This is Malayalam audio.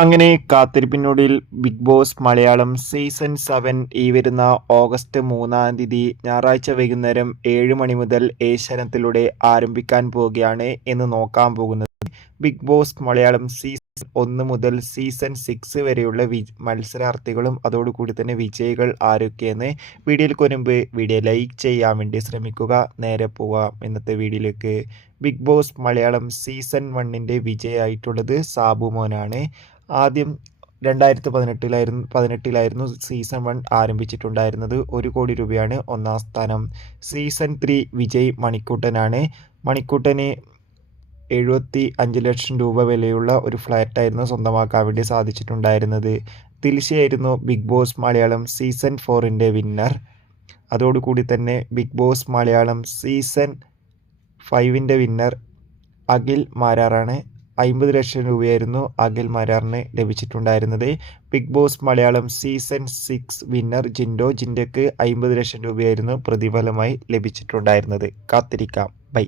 അങ്ങനെ കാത്തിരിപ്പിനൊടുവിൽ ബിഗ് ബോസ് മലയാളം സീസൺ 7 ഈ വരുന്ന ഓഗസ്റ്റ് 3-ാം തീയതി ഞായറാഴ്ച വൈകുന്നേരം 7 മണി മുതൽ ഏഷ്യാനെറ്റിലൂടെ ആരംഭിക്കാൻ പോവുകയാണ് എന്ന് നോക്കാൻ പോകുന്നത്. ബിഗ് ബോസ് മലയാളം സീസൺ 1 മുതൽ സീസൺ 6 വരെയുള്ള മത്സരാർത്ഥികളും അതോടുകൂടി തന്നെ വിജയികൾ ആരൊക്കെയെന്ന് വീഡിയോയിലേക്ക് മുൻപ് വീഡിയോ ലൈക്ക് ചെയ്യാൻ വേണ്ടി ശ്രമിക്കുക. നേരെ പോവാം ഇന്നത്തെ വീഡിയോയിലേക്ക്. ബിഗ് ബോസ് മലയാളം സീസൺ 1ൻ്റെ വിജയമായിട്ടുള്ളത് സാബു മോനാണ്. ആദ്യം 2018-ലായിരുന്നു സീസൺ 1 ആരംഭിച്ചിട്ടുണ്ടായിരുന്നത്. 1 കോടി രൂപയാണ് ഒന്നാം സ്ഥാനം. സീസൺ 3 വിജയ് മണിക്കൂട്ടനാണ്. മണിക്കൂട്ടന് 75 ലക്ഷം രൂപ വിലയുള്ള ഒരു ഫ്ലാറ്റായിരുന്നു സ്വന്തമാക്കാൻ വേണ്ടി സാധിച്ചിട്ടുണ്ടായിരുന്നത്. ദിൽഷയായിരുന്നു ബിഗ് ബോസ് മലയാളം സീസൺ 4ൻ്റെ വിന്നർ. അതോടുകൂടി തന്നെ ബിഗ് ബോസ് മലയാളം സീസൺ 5ൻ്റെ വിന്നർ അഖിൽ മാരാറാണ്. 50 ലക്ഷം രൂപയായിരുന്നു അഖിൽ മാരാറിന് ലഭിച്ചിട്ടുണ്ടായിരുന്നത്. Bigg Boss Malayalam season 6 winner ജിൻഡോയ്ക്ക് 50 ലക്ഷം രൂപയായിരുന്നു പ്രതിഫലമായി ലഭിച്ചിട്ടുണ്ടായിരുന്നത്. കാത്തിരിക്കാം. ബൈ.